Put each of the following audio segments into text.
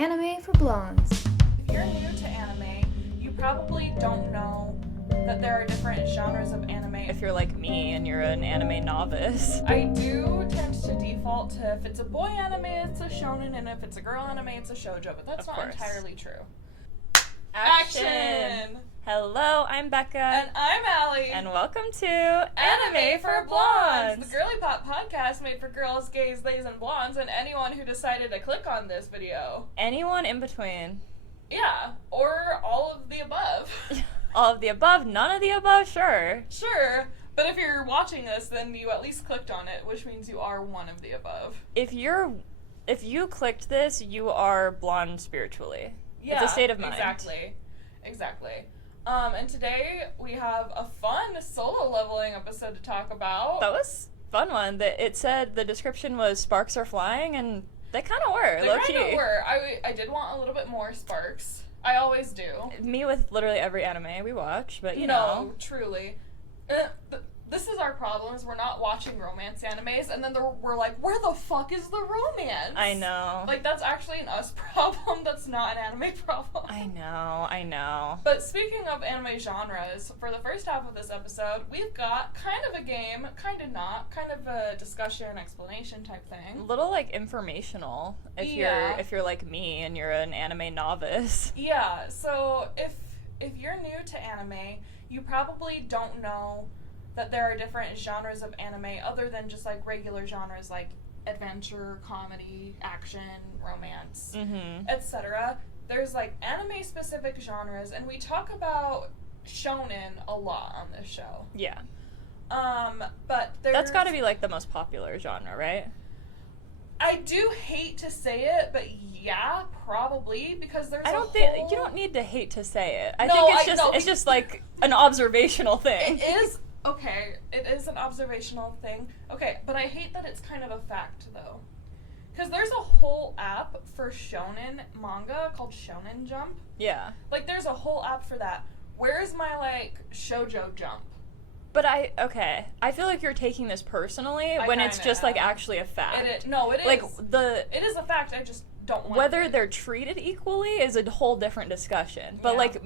Anime for Blondes. If you're new to anime, you probably don't know that there are different genres of anime. If you're like me and you're an anime novice. I do tend to default to if it's a boy anime, it's a shonen, and if it's a girl anime, it's a shoujo, but that's not entirely true. Action! Hello, I'm Becca. And I'm Allie. And welcome to Anime for Blondes, the girly pop podcast made for girls, gays, theys, and blondes, and anyone who decided to click on this video. Anyone in between. Yeah, or all of the above. All of the above, none of the above, sure. Sure, but if you're watching this, then you at least clicked on it, which means you are one of the above. If you clicked this, you are blonde spiritually. Yeah, it's a state of mind. Exactly. And today we have a fun solo leveling episode to talk about. That was a fun one. It said the description was sparks are flying, and they kind of were, low-key. They kind of were. I did want a little bit more sparks. I always do. Me with literally every anime we watch, but you know. No, truly. This is our problem, is we're not watching romance animes, and then we're like, where the fuck is the romance? I know. Like, that's actually an us problem, that's not an anime problem. I know. But speaking of anime genres, for the first half of this episode, we've got kind of a game, kind of not, kind of a discussion, explanation type thing. A little, like, informational, if you're like me and you're an anime novice. Yeah, so if you're new to anime, you probably don't know that there are different genres of anime other than just like regular genres like adventure, comedy, action, romance, etc. There's like anime specific genres, and we talk about shonen a lot on this show. Yeah. But that's got to be like the most popular genre, right? I do hate to say it, but yeah, probably, because there's you don't need to hate to say it. I think it's just like an observational thing. It is. Okay, it is an observational thing. Okay, but I hate that it's kind of a fact, though. Because there's a whole app for shonen manga called Shonen Jump. Yeah. Like, there's a whole app for that. Where's my, like, shoujo jump? But I feel like you're taking this personally when it's just, like, actually a fact. It is. Like, it is a fact, I just don't want whether they're treated equally is a whole different discussion. But, like,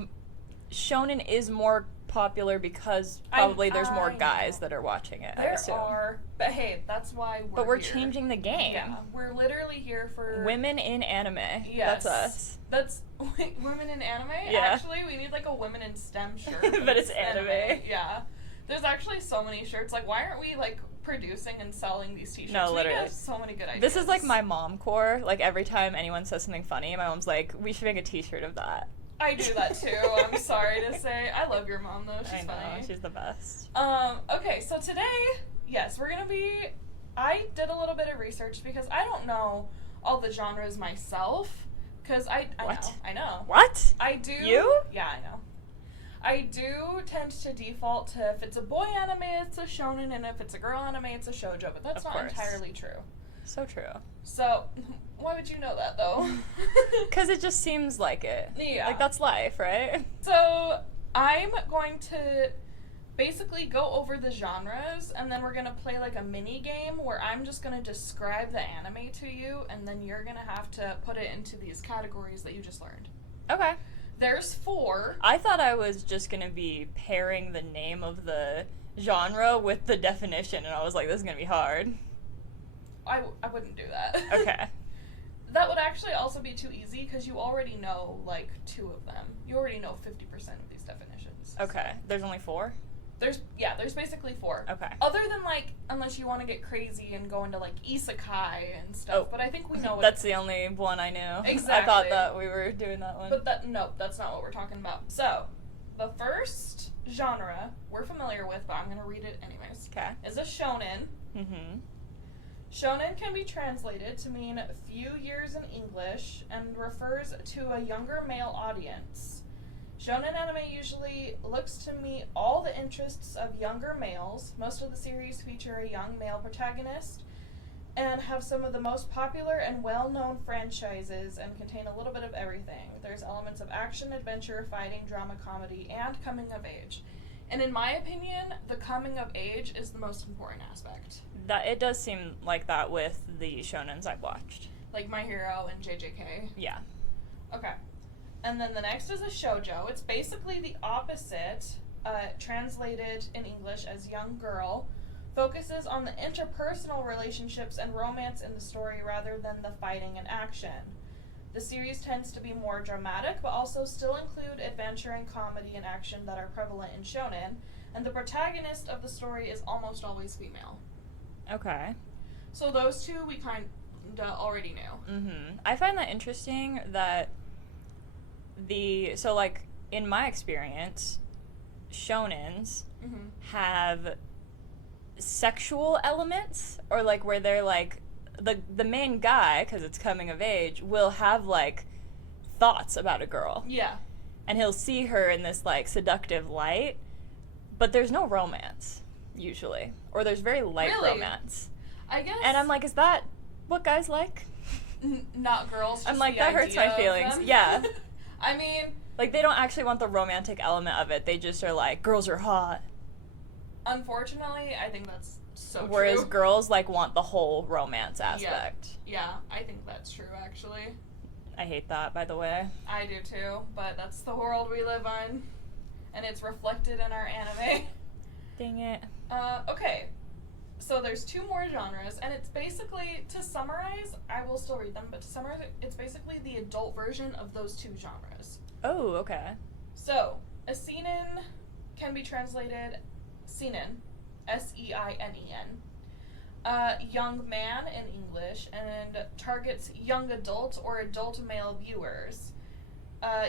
shonen is more popular because probably there's more guys that are watching it. There are, but hey, that's why we're here. Changing the game. Yeah, we're literally here for women in anime. Yes, that's us. That's women in anime. Yeah. Actually, we need like a women in STEM shirt. But it's anime. Yeah, there's actually so many shirts. Like, why aren't we like producing and selling these t-shirts? No, literally. We have so many good ideas. This is like my mom core. Like every time anyone says something funny, my mom's like, "We should make a t-shirt of that." I do that too. I'm sorry to say. I love your mom though. She's funny. She's the best. Okay, so today, yes, I did a little bit of research because I don't know all the genres myself. Because I know. What? I do. You? Yeah, I know. I do tend to default to if it's a boy anime, it's a shonen, and if it's a girl anime, it's a shoujo. But that's not entirely true. So true. So, why would you know that, though? Because it just seems like it. Yeah. Like, that's life, right? So, I'm going to basically go over the genres, and then we're going to play, like, a mini-game where I'm just going to describe the anime to you, and then you're going to have to put it into these categories that you just learned. Okay. There's 4. I thought I was just going to be pairing the name of the genre with the definition, and I was like, this is going to be hard. I wouldn't do that. Okay. That would actually also be too easy because you already know, like, 2 of them. You already know 50% of these definitions. Okay. So. There's only 4? There's basically 4. Okay. Other than, like, unless you want to get crazy and go into, like, isekai and stuff. But I think we know what... That's the only one I knew. Exactly. I thought that we were doing that one. But nope, that's not what we're talking about. So, the first genre we're familiar with, but I'm going to read it anyways. Okay. Is a shonen. Mm-hmm. Shonen can be translated to mean few years in English and refers to a younger male audience. Shonen anime usually looks to meet all the interests of younger males. Most of the series feature a young male protagonist and have some of the most popular and well-known franchises and contain a little bit of everything. There's elements of action, adventure, fighting, drama, comedy, and coming of age. And in my opinion, the coming of age is the most important aspect. That it does seem like that with the shonens I've watched. Like My Hero and JJK. Yeah. Okay. And then the next is a shoujo. It's basically the opposite, translated in English as young girl. Focuses on the interpersonal relationships and romance in the story rather than the fighting and action. The series tends to be more dramatic, but also still include adventure and comedy and action that are prevalent in shonen, and the protagonist of the story is almost always female. Okay. So those two we kind of already knew. Mm-hmm. I find that interesting that so like, in my experience, shonens have sexual elements, or like where they're like, the main guy, because it's coming of age, will have like thoughts about a girl. Yeah. And he'll see her in this like seductive light, but there's no romance usually, or there's very light romance. I guess. And I'm like, is that what guys like? Not girls. Just I'm like, that hurts my feelings. Yeah. I mean, like, they don't actually want the romantic element of it. They just are like, girls are hot. Unfortunately, I think that's so true. Whereas girls like want the whole romance aspect. Yeah, I think that's true actually. I hate that, by the way. I do too, but that's the world we live on, and it's reflected in our anime. Dang it. Okay. So there's two more genres, and it's basically, to summarize, I will still read them, but to summarize, it's basically the adult version of those two genres. Oh, okay. So, a seinen can be translated seinen, S-E-I-N-E-N, young man in English, and targets young adult or adult male viewers.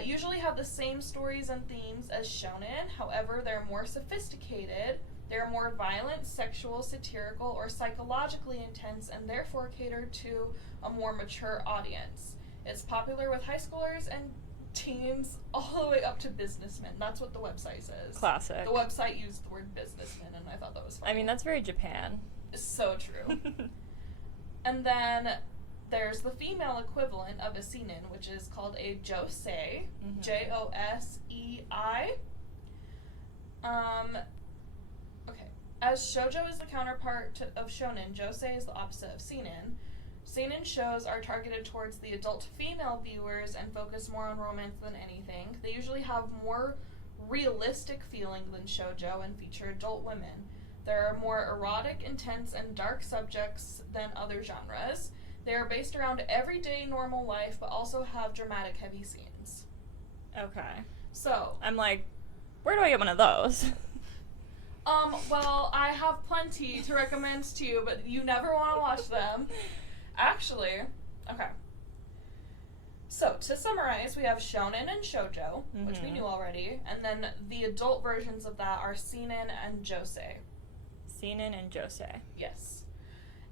Usually have the same stories and themes as shonen, however, they're more sophisticated. They're more violent, sexual, satirical, or psychologically intense, and therefore cater to a more mature audience. It's popular with high schoolers and teens all the way up to businessmen. That's what the website says. Classic. The website used the word businessman, and I thought that was funny. I mean, that's very Japan. So true. And then there's the female equivalent of a seinen, which is called a josei, J-O-S-E-I. Okay. As shoujo is the counterpart of shonen, josei is the opposite of seinen. Seinen shows are targeted towards the adult female viewers and focus more on romance than anything. They usually have more realistic feeling than shoujo and feature adult women. There are more erotic, intense, and dark subjects than other genres. They are based around everyday normal life, but also have dramatic, heavy scenes. Okay. So, I'm like, where do I get one of those? Well, I have plenty to recommend to you, but you never want to watch them. Actually, okay. So, to summarize, we have shonen and shoujo, which we knew already, and then the adult versions of that are seinen and josei. Seinen and josei. Yes.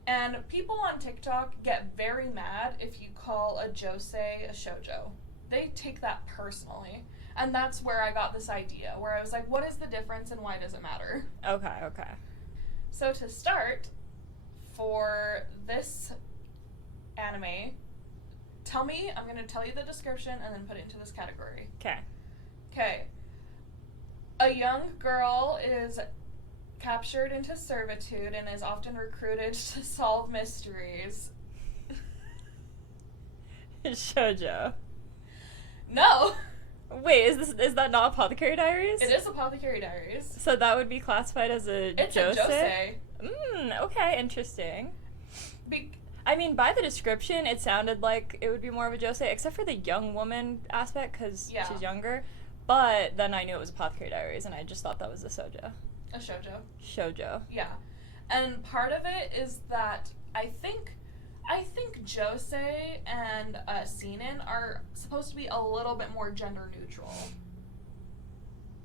And people on TikTok get very mad if you call a josei a shoujo. They take that personally. And that's where I got this idea, where I was like, what is the difference and why does it matter? Okay, okay. So to start, for this anime, tell me, I'm going to tell you the description and then put it into this category. Okay. Okay. A young girl is captured into servitude and is often recruited to solve mysteries. Shoujo. No! Wait, is that not Apothecary Diaries? It is Apothecary Diaries. So that would be classified as a it's josei? It's a josei. Okay, interesting. I mean, by the description, it sounded like it would be more of a josei, except for the young woman aspect, because she's younger. But then I knew it was Apothecary Diaries, and I just thought that was a shoujo. A shoujo. Shoujo. Yeah. And part of it is that I think josei and seinen are supposed to be a little bit more gender neutral.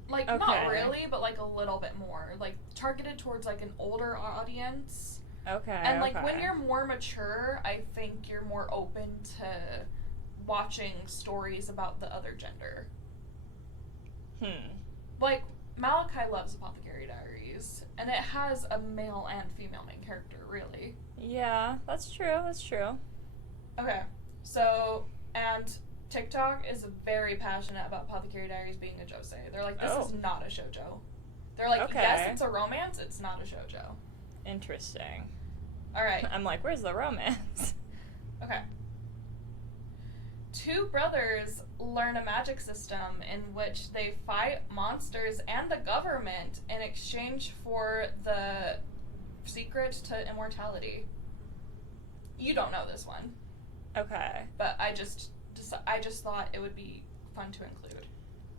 Like, not really, but like a little bit more. Like, targeted towards like an older audience. Okay. And like when you're more mature, I think you're more open to watching stories about the other gender. Like, Malachi loves Apothecary Diaries, and it has a male and female main character, really. Yeah, that's true, that's true. Okay, so, and TikTok is very passionate about Apothecary Diaries being a josei. They're like, this is not a shoujo. They're like, yes, it's a romance, it's not a shoujo. Interesting. Alright. I'm like, where's the romance? Okay. two brothers learn a magic system in which they fight monsters and the government in exchange for the secret to immortality. You don't know this one. Okay. But I just thought it would be fun to include.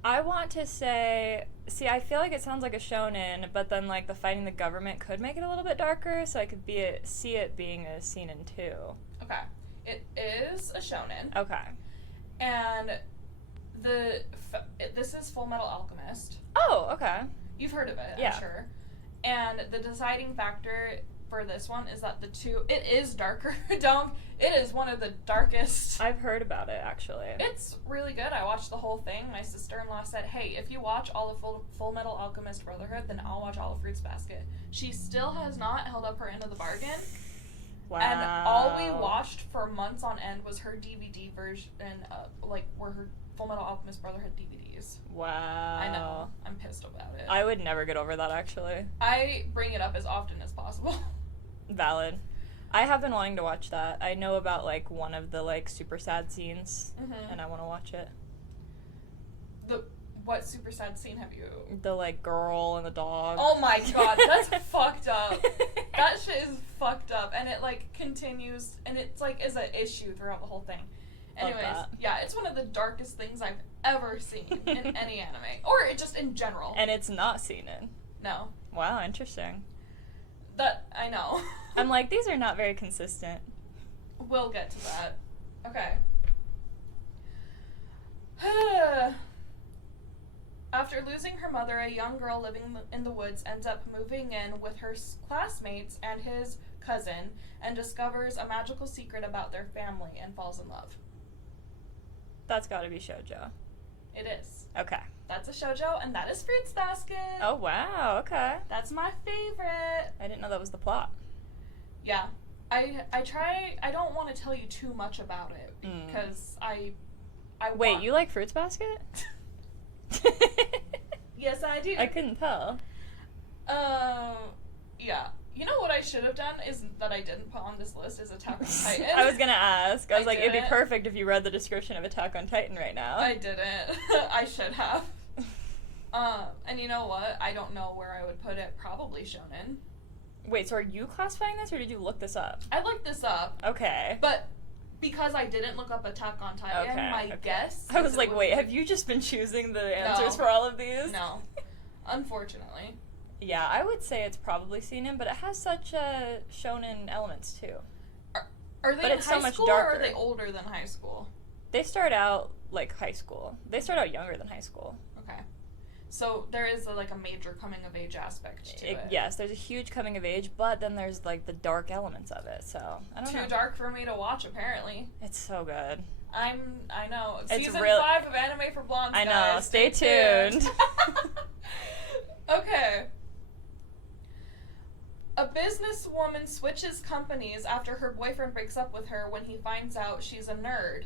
I want to say, I feel like it sounds like a shonen, but then like the fighting the government could make it a little bit darker, so I could see it being a seinen too. Okay. It is a shonen. Okay. And this is Full Metal Alchemist. Oh, okay. You've heard of it, yeah. I'm sure. And the deciding factor for this one is that it is darker. It is one of the darkest. I've heard about it, actually. It's really good. I watched the whole thing. My sister-in-law said, hey, if you watch all of Full Metal Alchemist Brotherhood, then I'll watch all of Fruits Basket. She still has not held up her end of the bargain. Wow. And all we watched for months on end was her DVD version, where her Full Metal Alchemist Brotherhood DVDs. Wow. I know. I'm pissed about it. I would never get over that, actually. I bring it up as often as possible. Valid. I have been wanting to watch that. I know about, like, one of the, like, super sad scenes, and I want to watch it. What super sad scene have you? The, like, girl and the dog. Oh my god, that's fucked up. That shit is fucked up, and it, like, continues, and it's, like, is an issue throughout the whole thing. Anyways, yeah, it's one of the darkest things I've ever seen in any anime. Or just in general. And it's not seinen. No. Wow, interesting. I know. I'm like, these are not very consistent. We'll get to that. Okay. After losing her mother, a young girl living in the woods ends up moving in with her classmates and his cousin and discovers a magical secret about their family and falls in love. That's gotta be shoujo. It is. Okay. That's a shoujo, and that is Fruits Basket. Oh, wow, okay. That's my favorite. I didn't know that was the plot. Yeah. I don't want to tell you too much about it, because Wait, you like Fruits Basket? Yes, I do. I couldn't tell. Yeah. You know what I should have done is that I didn't put on this list is Attack on Titan. I was gonna ask. I was like, it'd be didn't. perfect if you read the description of Attack on Titan right now. I didn't. I should have. And you know what? I don't know where I would put it. Probably shonen. Wait, so are you classifying this, or did you look this up? I looked this up. Okay. But because I didn't look up Attack on Titan, my guess... I was like, wait, have you just been choosing the answers for all of these? No. Unfortunately. Yeah, I would say it's probably seinen, but it has such shonen elements, too. Are they in high school, or are they older than high school? They start out, like, high school. They start out younger than high school. Okay. So there is, a major coming-of-age aspect to it. Yes, there's a huge coming-of-age, but then there's, like, the dark elements of it, so I don't know. Too dark for me to watch, apparently. It's so good. I know. It's Season 5 of Anime for Blondes, I know. guys. Stay tuned. Okay. A businesswoman switches companies after her boyfriend breaks up with her when he finds out she's a nerd.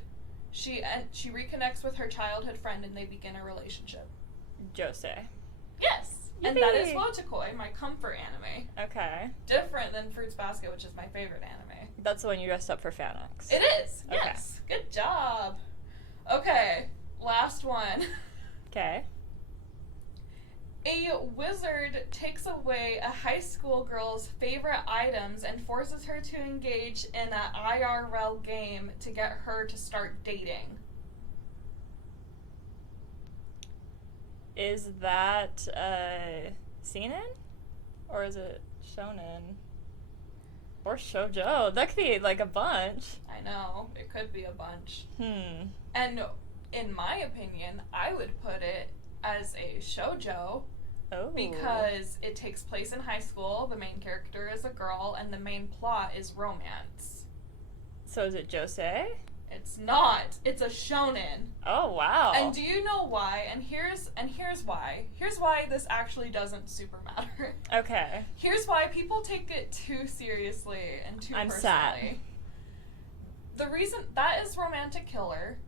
She reconnects with her childhood friend and they begin a relationship. Josei. Yes. Yippee. And that is Wotakoi, my comfort anime. Okay. Different than Fruits Basket, which is my favorite anime. That's the one you dressed up for Fanex. It is. Okay. Yes. Good job. Okay. Last one. Okay. A wizard takes away a high school girl's favorite items and forces her to engage in an IRL game to get her to start dating. Is that seinen? Or is it shonen? Or shoujo? That could be like a bunch. I know. It could be a bunch. And in my opinion, I would put it as a shoujo. Oh. Because it takes place in high school, the main character is a girl, and the main plot is romance. So is it josei? It's not. It's a shonen. Oh, wow. And do you know why? And here's why. Here's why this actually doesn't super matter. Okay. Here's why people take it too seriously and too I'm personally. sad. The reason that is Romantic Killer.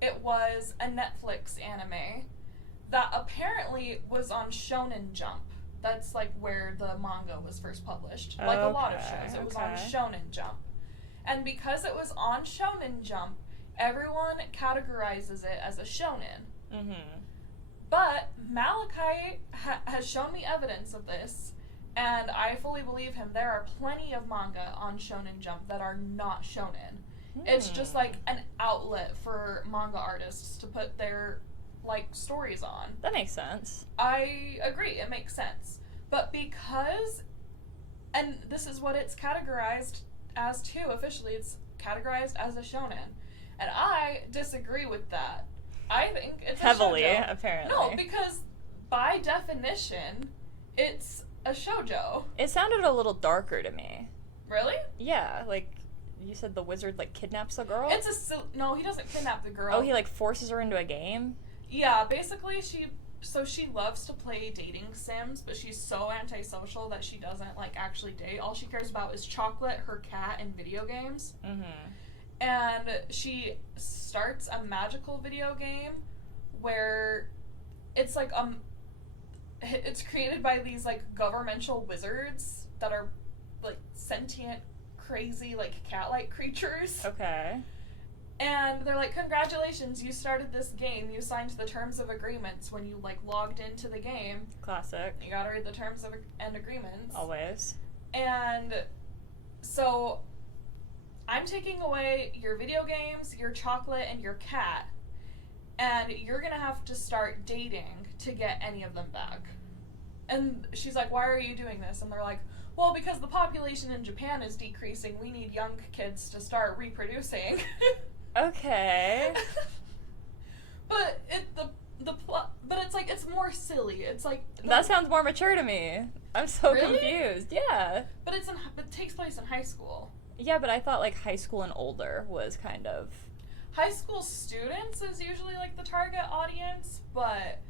It was a Netflix anime that apparently was on Shonen Jump. That's like where the manga was first published. Like a lot of shows. It was on Shonen Jump. And because it was on Shonen Jump, everyone categorizes it as a shonen. Mm-hmm. But Malachi has shown me evidence of this, and I fully believe him. There are plenty of manga on Shonen Jump that are not shonen. It's just like an outlet for manga artists to put their like stories on. That makes sense. I agree, it makes sense. But because, and this is what it's categorized as too, officially, it's categorized as a shonen. And I disagree with that. I think it's heavily, a shoujo. apparently. No, because by definition, it's a shoujo. It sounded a little darker to me. Really? Yeah, like, you said the wizard, like, kidnaps a girl? No, he doesn't kidnap the girl. Oh, he, like, forces her into a game? Yeah, basically she loves to play dating sims, but she's so antisocial that she doesn't, like, actually date. All she cares about is chocolate, her cat, and video games. Mm-hmm. And she starts a magical video game where it's, like, it's created by these, like, governmental wizards that are, like, sentient, crazy, like, cat-like creatures. Okay. And they're like, congratulations, you started this game. You signed the terms of agreements when you, like, logged into the game. Classic. You gotta read the terms of and agreements. Always. And so I'm taking away your video games, your chocolate, and your cat, and you're gonna have to start dating to get any of them back. And she's like, why are you doing this? And they're like, well, because the population in Japan is decreasing, we need young kids to start reproducing. Okay. But but it's like, it's more silly. It's like That sounds more mature to me. I'm so Really? confused. Yeah. But it takes place in high school. Yeah, but I thought like high school and older was kind of... High school students is usually like the target audience, but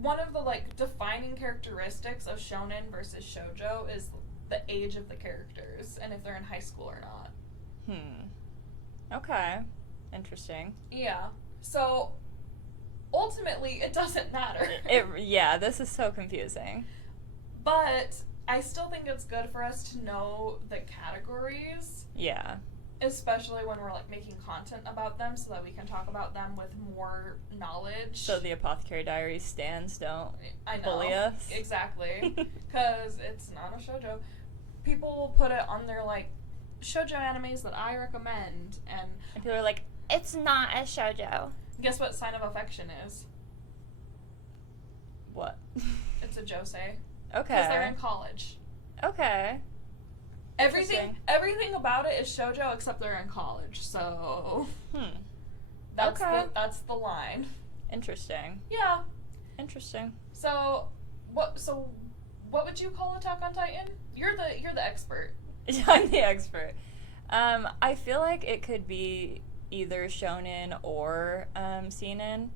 one of the like defining characteristics of shonen versus shoujo is the age of the characters and if they're in high school or not. Okay. Interesting. Yeah. So ultimately it doesn't matter. Yeah, this is so confusing. But I still think it's good for us to know the categories. Yeah. Especially when we're like making content about them so that we can talk about them with more knowledge. So the Apothecary Diaries stands don't bully know. us. Exactly. Because it's not a shoujo. People will put it on their like shoujo animes that I recommend, and people are like, it's not a shoujo. guess what sign of affection is? What? It's a josei. Okay. Because they're in college. Okay. Everything about it is shoujo except they're in college. So that's the line. Interesting. Yeah. Interesting. So what would you call Attack on Titan? You're the expert. I'm the expert. I feel like it could be either shonen or seinen.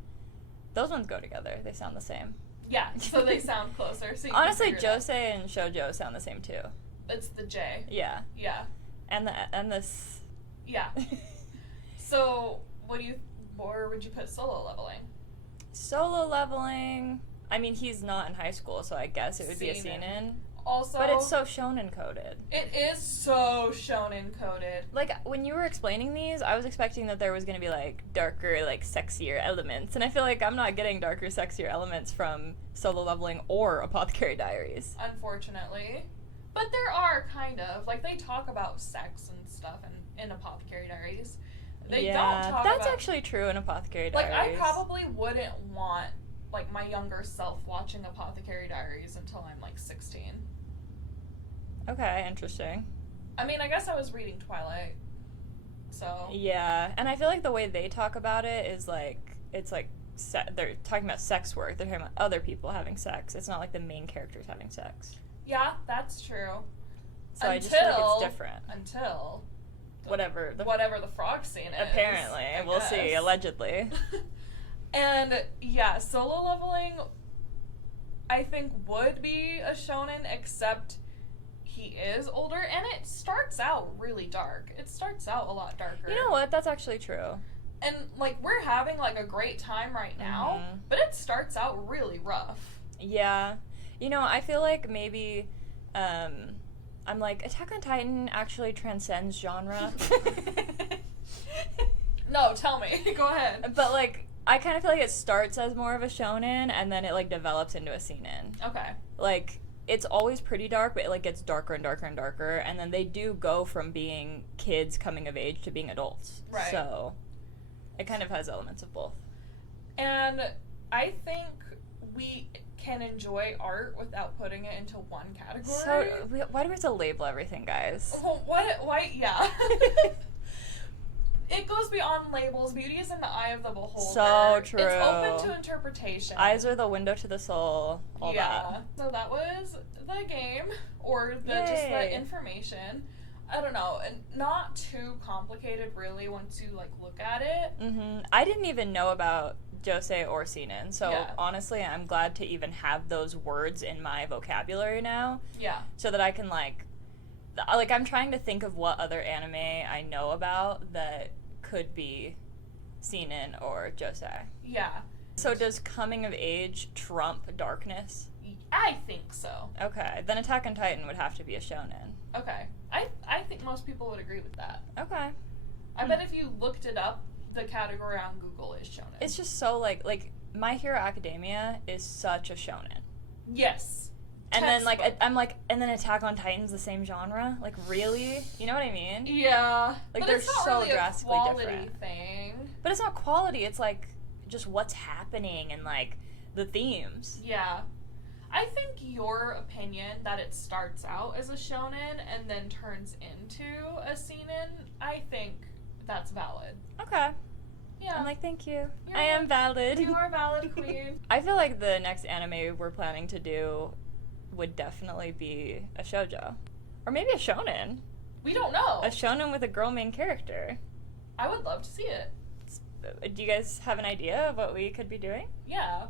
Those ones go together. They sound the same. Yeah, so they sound closer. So honestly, josei and shoujo sound the same too. It's the J. Yeah. Yeah. And this. Yeah. So where would you put solo leveling? Solo leveling. I mean, he's not in high school, so I guess it would be a seinen. Also, but it's so shonen coded. It is so shonen coded. Like, when you were explaining these, I was expecting that there was going to be, like, darker, like, sexier elements. And I feel like I'm not getting darker, sexier elements from Solo Leveling or Apothecary Diaries. Unfortunately. But there are, kind of. Like, they talk about sex and stuff in Apothecary Diaries. They don't talk that's actually true in Apothecary Diaries. Like, I probably wouldn't want, like, my younger self watching Apothecary Diaries until I'm, like, 16. Okay, interesting. I mean, I guess I was reading Twilight, so... Yeah, and I feel like the way they talk about it is, like, it's like, they're talking about sex work, they're talking about other people having sex. It's not like the main characters having sex. Yeah, that's true. So I just feel like it's different. Until... whatever the frog scene is. Apparently. We'll see, allegedly. And, yeah, solo leveling, I think, would be a shonen, except... he is older, and it starts out really dark. It starts out a lot darker. You know what? That's actually true. And, like, we're having, like, a great time right now, but it starts out really rough. Yeah. You know, I feel like maybe, I'm like, Attack on Titan actually transcends genre. No, tell me. Go ahead. But, like, I kind of feel like it starts as more of a shonen, and then it, like, develops into a seinen. Okay. Like, it's always pretty dark, but it, like, gets darker and darker and darker, and then they do go from being kids coming of age to being adults. Right. So, it kind of has elements of both. And I think we can enjoy art without putting it into one category. So, why do we have to label everything, guys? Why? Yeah. It goes beyond labels. Beauty is in the eye of the beholder. So true. It's open to interpretation. Eyes are the window to the soul. All that. So that was the game, or just the information. I don't know, not too complicated really once you like look at it. Mm-hmm. I didn't even know about josei or seinen, so honestly, I'm glad to even have those words in my vocabulary now. Yeah. So that I can like I'm trying to think of what other anime I know about that could be seinen or josei. Yeah. So does coming of age trump darkness? I think so. Okay, then Attack on Titan would have to be a shonen. Okay. I think most people would agree with that. Okay. I bet if you looked it up, the category on Google is shonen. It's just so like My Hero Academia is such a shonen. Yes. And then and then Attack on Titan's the same genre? Like really? You know what I mean? Yeah. Like but they're it's not so really drastically a quality different. thing. But it's not quality, it's like just what's happening and like the themes. Yeah. I think your opinion that it starts out as a shonen and then turns into a seinen, I think that's valid. Okay. Yeah. I'm like, thank you. I am valid. You are valid, queen. I feel like the next anime we're planning to do would definitely be a shoujo. Or maybe a shonen. We don't know. A shonen with a girl main character. I would love to see it. Do you guys have an idea of what we could be doing? Yeah.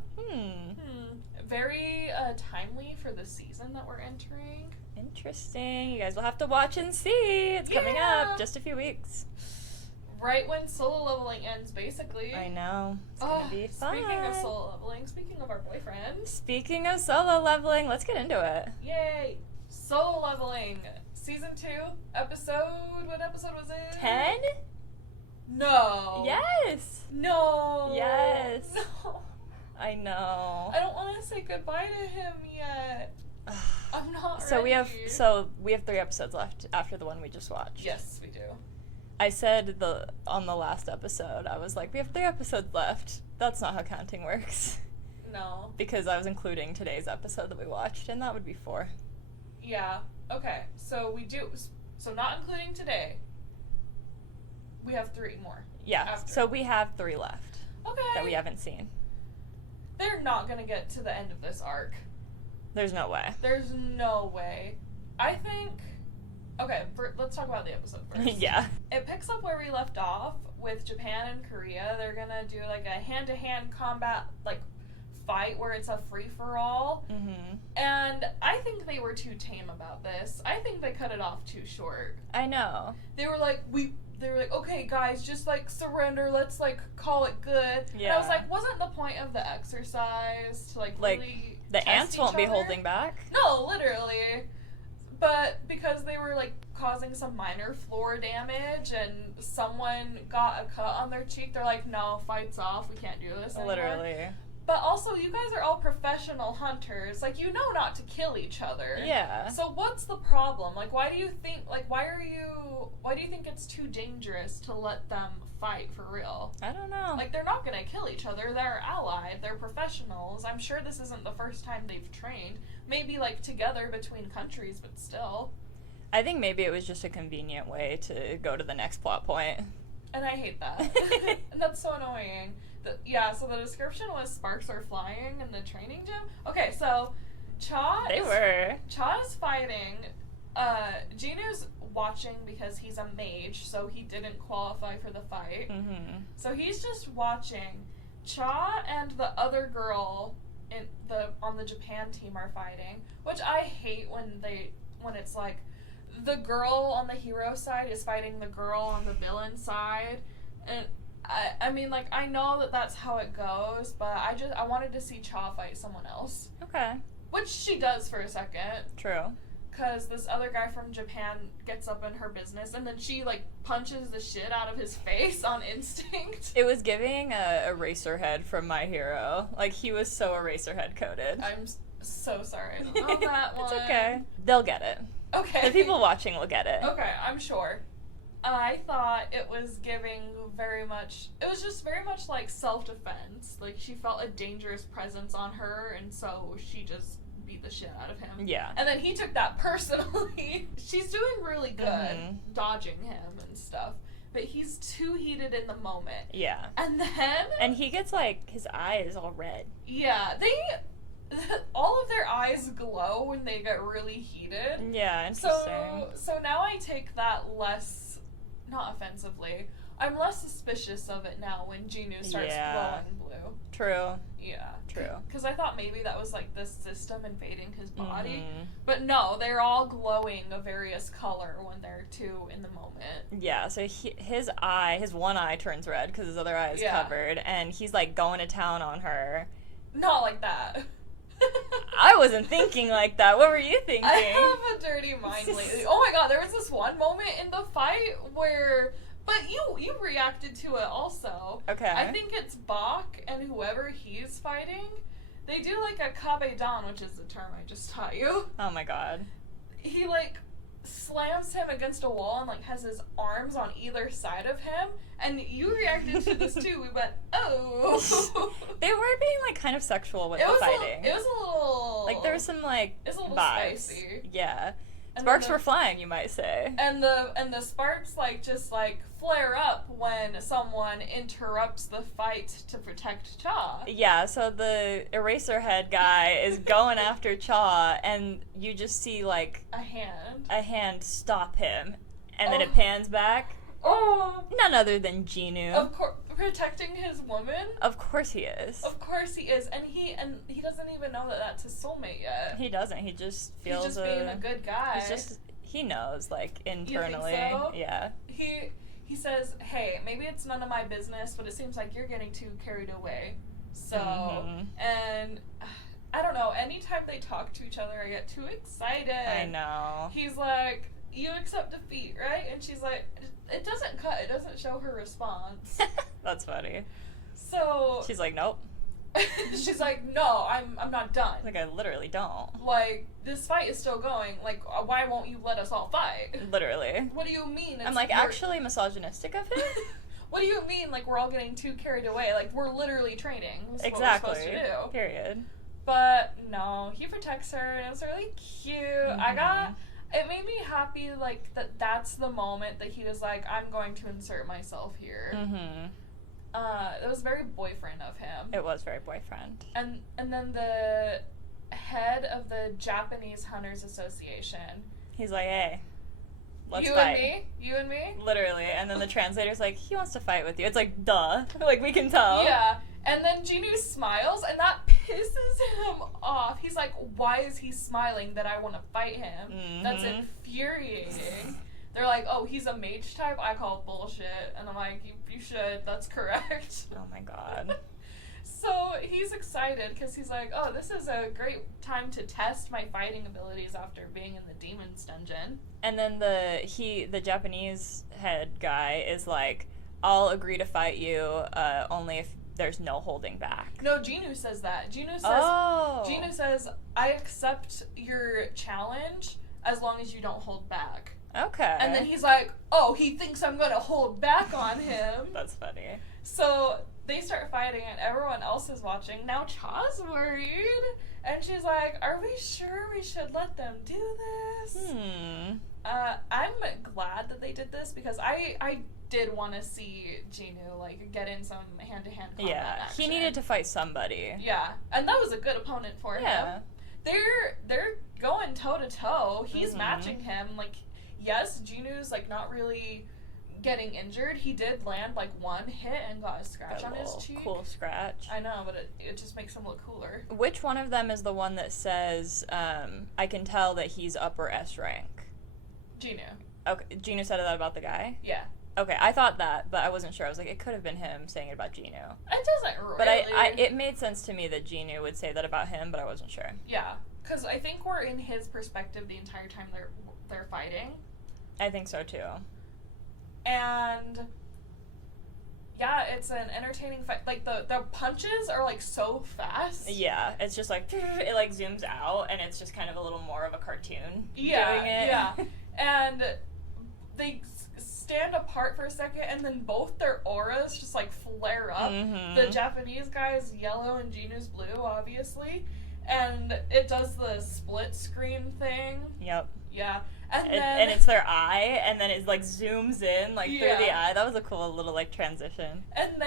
Very timely for the season that we're entering. Interesting. You guys will have to watch and see. It's coming up. Just a few weeks. Right when solo leveling ends, basically. I know. It's gonna be fun. Speaking of solo leveling, speaking of our boyfriend. Speaking of solo leveling, let's get into it. Yay! Solo leveling, season 2, episode. What episode was it? 10? No. Yes. No. Yes. No. I know. I don't want to say goodbye to him yet. I'm not So ready. we have 3 episodes left after the one we just watched. Yes, we do. I said on the last episode, I was like, we have 3 episodes left. That's not how counting works. No. Because I was including today's episode that we watched, and that would be 4. Yeah. Okay. So we do. So not including today. We have 3 more. Yeah. After. So we have 3 left. Okay. That we haven't seen. They're not gonna get to the end of this arc. There's no way. There's no way. I think. Okay, let's talk about the episode first. Yeah. It picks up where we left off with Japan and Korea. They're gonna do like a hand-to-hand combat fight where it's a free-for-all. Mm-hmm. And I think they were too tame about this. I think they cut it off too short. I know. They were like, okay, guys, just surrender. Let's call it good. Yeah. And I was like, wasn't the point of the exercise to really the test ants won't each be other? holding back? No, literally. But because they were causing some minor floor damage and someone got a cut on their cheek, they're like, no, fight's off. We can't do this anymore. Literally. But also, you guys are all professional hunters. You know not to kill each other. Yeah. So what's the problem? Why do you think, why do you think it's too dangerous to let them fight for real? I don't know. They're not gonna kill each other. They're allied. They're professionals. I'm sure this isn't the first time they've trained. Maybe, together between countries, but still. I think maybe it was just a convenient way to go to the next plot point. And I hate that. And that's so annoying. So the description was sparks are flying in the training gym. Okay, so Cha is fighting. Jinu's watching because he's a mage, so he didn't qualify for the fight. Mm-hmm. So he's just watching. Cha and the other girl on the Japan team are fighting, which I hate when it's the girl on the hero side is fighting the girl on the villain side, and I mean, I know that's how it goes, but I wanted to see Cha fight someone else. Okay. Which she does for a second. True. because this other guy from Japan gets up in her business, and then she, like, punches the shit out of his face on instinct. It was giving a Eraserhead from My Hero. Like, he was so Eraserhead coded. I'm so sorry. I don't know that one. It's okay. They'll get it. Okay. The people watching will get it. Okay, I'm sure. I thought it was giving very much, it was just very much like self-defense. Like, she felt a dangerous presence on her, and so she just beat the shit out of him. Yeah. And then he took that personally. She's doing really good, dodging him and stuff. But he's too heated in the moment. Yeah. And then... And he gets, like, his eye is all red. Yeah, all of their eyes glow when they get really heated. Yeah, interesting. So now I take that less, not offensively, I'm less suspicious of it now when Jin-Woo starts glowing blue. True. Yeah. True. Because I thought maybe that was like the system invading his body. But no, they're all glowing a various color when they're two in the moment. Yeah, so his one eye turns red because his other eye is covered, and he's like going to town on her. Not like that. I wasn't thinking like that. What were you thinking? I have a dirty mind lately. Oh my god, there was this one moment in the fight where... But you reacted to it also. Okay. I think it's Bach and whoever he's fighting, they do like a kabe-dan, which is the term I just taught you. Oh my god. He like slams him against a wall and like has his arms on either side of him, and you reacted to this too. We went, oh. They were being like kind of sexual with the fighting. It was a little like there was some like it was a little vibes. spicy. Yeah. And sparks were flying, you might say. And the sparks like just like flare up when someone interrupts the fight to protect Cha. Yeah, so the Eraserhead guy is going after Cha, and you just see like a hand stop him, and then it pans back. Oh, none other than Jin-Woo. Of course, protecting his woman. Of course he is. Of course he is, and he doesn't even know that that's his soulmate yet. He doesn't. He just feels he's just being a good guy. He knows, like, internally. You think so? Yeah. He says, "Hey, maybe it's none of my business, but it seems like you're getting too carried away." So, and I don't know. Anytime they talk to each other, I get too excited. I know. He's like, "You accept defeat, right?" And she's like, "It doesn't cut. It doesn't show her response." That's funny. So she's like, "Nope." She's like, "No, I'm not done." Like, I literally don't. Like, this fight is still going. Like, why won't you let us all fight? Literally. What do you mean? I'm like, actually misogynistic of him? What do you mean, like, we're all getting too carried away? Like, we're literally training. That's exactly. what we're supposed to do. Period. But, no, he protects her, and it was really cute. It made me happy, like, that's the moment that he was like, I'm going to insert myself here. It was very boyfriend of him. It was very boyfriend. And then the head of the Japanese Hunters Association. He's like, hey, let's you fight. You and me? Literally. And then the translator's like, he wants to fight with you. It's like, duh. Like, we can tell. Yeah. And then Jin-Woo smiles, and that pisses him off. He's like, why is he smiling that I want to fight him? That's infuriating. They're like, oh, he's a mage type? I call it bullshit. And I'm like, you should. That's correct. Oh my god. So he's excited because he's like, oh, this is a great time to test my fighting abilities after being in the demon's dungeon. And then the Japanese head guy is like, I'll agree to fight you only if there's no holding back. No, Jin-Woo says that. Jin-Woo says, I accept your challenge as long as you don't hold back. Okay. And then he's like, oh, he thinks I'm going to hold back on him. That's funny. So they start fighting and everyone else is watching. Now Cha's worried. And she's like, are we sure we should let them do this? I'm glad that they did this because I did want to see Jin-Woo like get in some hand-to-hand combat action. He needed to fight somebody. Yeah, and that was a good opponent for him. They're going toe-to-toe. He's matching him. Like, yes, Jin-Woo's like not really getting injured. He did land like one hit and got a scratch on his cheek. Cool scratch. I know, but it just makes him look cooler. Which one of them is the one that says, I can tell that he's upper S rank? Jin-Woo. Okay, Jin-Woo said that about the guy? Yeah. Okay, I thought that, but I wasn't sure. I was like, it could have been him saying it about Jin-Woo. It doesn't really. But it made sense to me that Jin-Woo would say that about him, but I wasn't sure. Yeah, because I think we're in his perspective the entire time they're fighting. I think so too. And yeah, it's an entertaining fight. Like the punches are like so fast. Yeah, it's just like it like zooms out, and it's just kind of a little more of a cartoon doing it. Yeah, and they stand apart for a second, and then both their auras just like flare up. Mm-hmm. The Japanese guy is yellow and Jinu's blue, obviously, and it does the split screen thing. Yep. Yeah, and it's their eye, and then it like zooms in like through the eye. That was a cool little like transition. And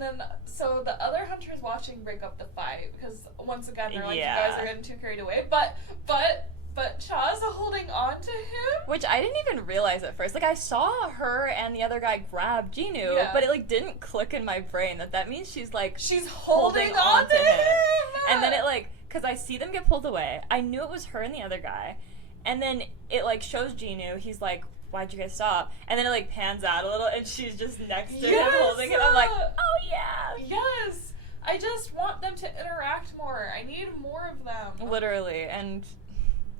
then so the other hunters watching break up the fight because once again they're like, you guys are getting too carried away. But Cha's holding on to him, which I didn't even realize at first. Like I saw her and the other guy grab Jin-Woo, but it like didn't click in my brain that means she's holding on to him. And then it like, because I see them get pulled away. I knew it was her and the other guy. And then it, like, shows Jin-Woo. He's like, why'd you guys stop? And then it, like, pans out a little, and she's just next to him holding it. I'm like, oh, yeah. Yes. I just want them to interact more. I need more of them. Literally. And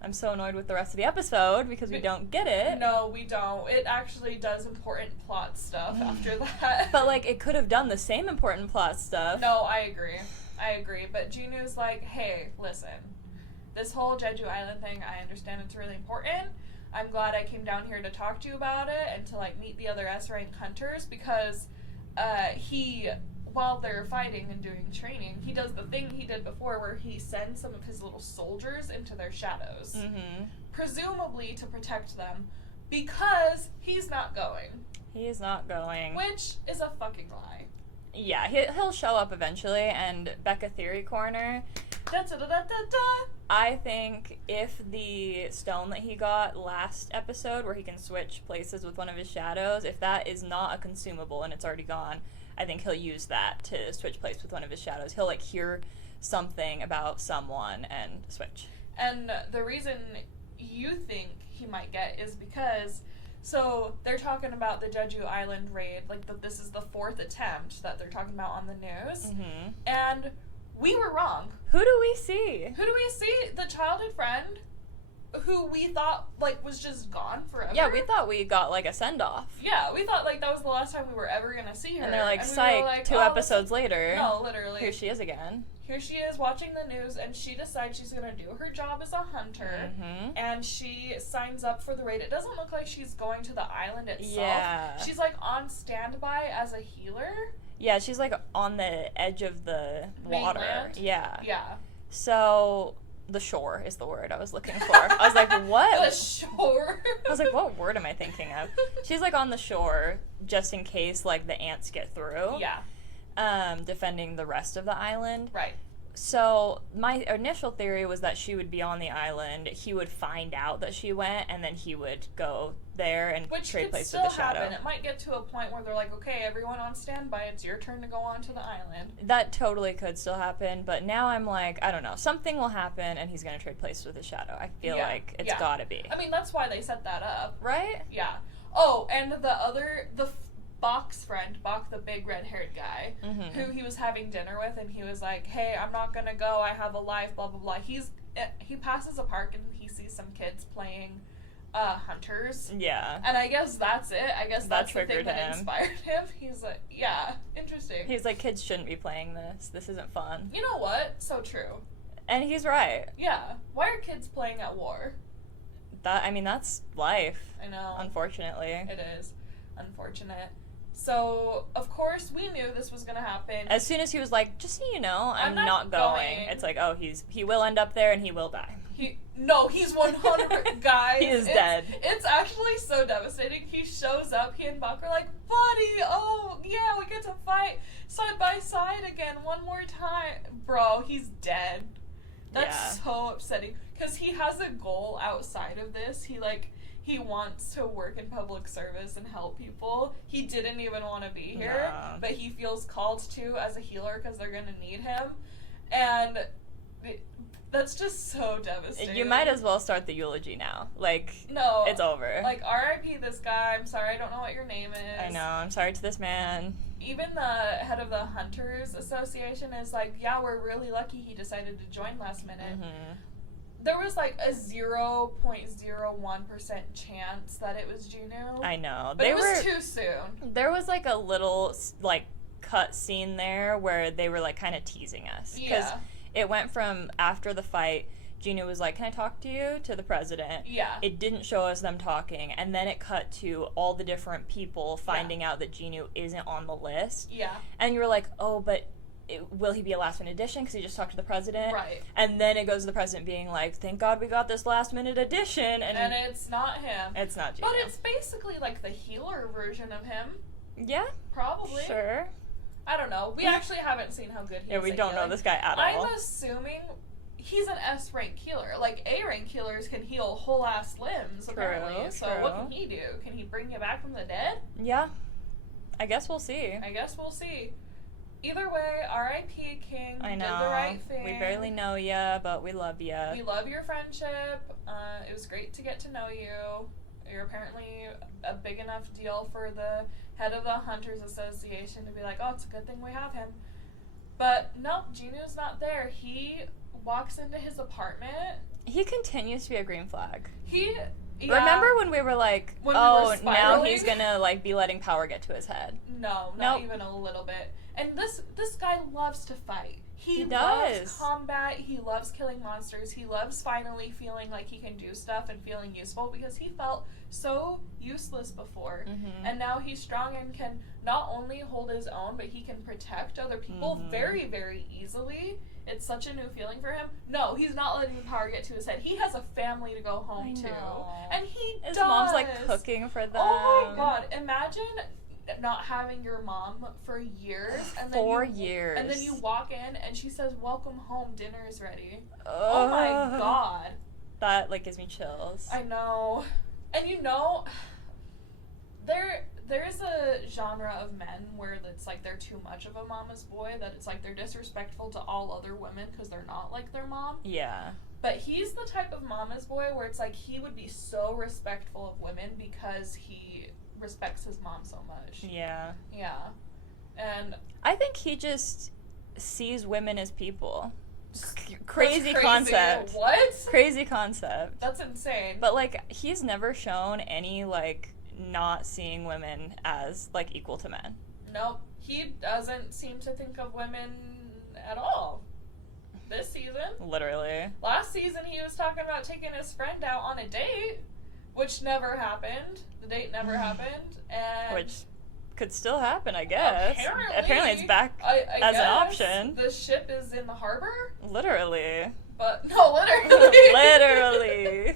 I'm so annoyed with the rest of the episode because we don't get it. No, we don't. It actually does important plot stuff after that. But, like, it could have done the same important plot stuff. No, I agree. But Jin-Woo's like, hey, listen. This whole Jeju Island thing, I understand it's really important. I'm glad I came down here to talk to you about it and to, like, meet the other S-rank hunters because while they're fighting and doing training, he does the thing he did before where he sends some of his little soldiers into their shadows. Mm-hmm. Presumably to protect them because he's not going. He is not going. Which is a fucking lie. Yeah, he'll show up eventually, and Becca Theory Corner... I think if the stone that he got last episode, where he can switch places with one of his shadows, if that is not a consumable and it's already gone, I think he'll use that to switch place with one of his shadows. He'll, like, hear something about someone and switch. And the reason you think he might get is because... So, they're talking about the Jeju Island raid, like, this is the 4th attempt that they're talking about on the news. Mm-hmm. And... we were wrong. Who do we see? The childhood friend who we thought, like, was just gone forever. Yeah, we thought we got, like, a send-off. Yeah, we thought, like, that was the last time we were ever gonna see her. And they're like, psych, like, 2 episodes later. No, literally. Here she is again. Here she is watching the news, and she decides she's gonna do her job as a hunter. Mm-hmm. And she signs up for the raid. It doesn't look like she's going to the island itself. Yeah. She's, like, on standby as a healer. Yeah, she's, like, on the edge of the water. Mainland? Yeah. Yeah. So, the shore is the word I was looking for. I was like, what? The shore? I was like, what word am I thinking of? She's, like, on the shore, just in case, like, the ants get through. Yeah. Defending the rest of the island. Right. So, my initial theory was that she would be on the island, he would find out that she went, and then he would go there and trade place with the shadow. Happen. It might get to a point where they're like, okay, everyone on standby, it's your turn to go on to the island. That totally could still happen, but now I'm like, I don't know, something will happen, and he's going to trade places with the shadow. I feel like it's gotta be. I mean, that's why they set that up. Right? Yeah. Oh, and the Bach's friend, Bach, the big red-haired guy, mm-hmm. who he was having dinner with, and he was like, hey, I'm not gonna go, I have a life, blah, blah, blah. He passes a park, and he sees some kids playing hunters. Yeah. And I guess that's it. I guess that's the thing that him. Inspired him. He's like, yeah, interesting. He's like, kids shouldn't be playing this. This isn't fun. You know what? So true. And he's right. Yeah. Why are kids playing at war? That's life. I know. Unfortunately. It is. Unfortunate. So, of course, we knew this was going to happen. As soon as he was like, just so you know, I'm not going. It's like, oh, he will end up there and he will die. He's 100%, guys. He is dead. It's actually so devastating. He shows up, he and Buck are like, buddy, oh, yeah, we get to fight side by side again one more time. Bro, he's dead. That's so upsetting. Because he has a goal outside of this. He wants to work in public service and help people. He didn't even want to be here, but he feels called to as a healer because they're going to need him. And That's just so devastating. You might as well start the eulogy now. Like, no, it's over. Like, R.I.P. this guy. I'm sorry, I don't know what your name is. I know. I'm sorry to this man. Even the head of the Hunters Association is like, yeah, we're really lucky he decided to join last minute. Mm-hmm. There was like a 0.01% chance that it was Jin-Woo. I know. But it was too soon. There was like a little like cut scene there where they were like kind of teasing us. Because it went from after the fight, Jin-Woo was like, "Can I talk to you?" to the president. Yeah. It didn't show us them talking, and then it cut to all the different people finding out that Jin-Woo isn't on the list. Yeah. And you were like, "Oh, but will he be a last-minute addition because he just talked to the president?" Right. And then it goes to the president being like, "Thank God we got this last-minute addition." And it's not him. It's not Jin-Woo. But it's basically like the healer version of him. Yeah. Probably. Sure. I don't know. We actually haven't seen how good he is. Yeah, we don't know this guy at all. I'm assuming he's an S rank healer. Like, A rank healers can heal whole ass limbs, apparently. So what can he do? Can he bring you back from the dead? Yeah. I guess we'll see. Either way, R.I.P. King. I know. Did the right thing. We barely know ya, but we love ya. We love your friendship. It was great to get to know you. You're apparently a big enough deal for the head of the Hunters Association to be like, oh, it's a good thing we have him. But no, Jin-Woo's not there. He walks into his apartment. He continues to be a green flag. Yeah. Remember when we were like, now he's gonna like be letting power get to his head? No, not even a little bit. And this guy loves to fight. He does. Loves combat. He loves killing monsters. He loves finally feeling like he can do stuff and feeling useful because he felt so useless before. Mm-hmm. And now he's strong and can not only hold his own, but he can protect other people very, very easily. It's such a new feeling for him. No, he's not letting the power get to his head. He has a family to go home to. And his mom's like cooking for them. Oh my god. Imagine not having your mom for years, and then 4 years, and then you walk in and she says, "Welcome home, dinner is ready." Oh my god, that like gives me chills. I know. And you know, there's a genre of men where it's like they're too much of a mama's boy, that it's like they're disrespectful to all other women because they're not like their mom. Yeah. But he's the type of mama's boy where it's like he would be so respectful of women because he respects his mom so much. Yeah. Yeah. And I think he just sees women as people. Crazy concept. What? Crazy concept. That's insane. But like he's never shown any like not seeing women as like equal to men. Nope. He doesn't seem to think of women at all. This season. Literally. Last season he was talking about taking his friend out on a date, which never happened. The date never happened, and which could still happen, I guess. Apparently it's back I as guess an option. The ship is in the harbor? Literally. But, no, literally. Literally.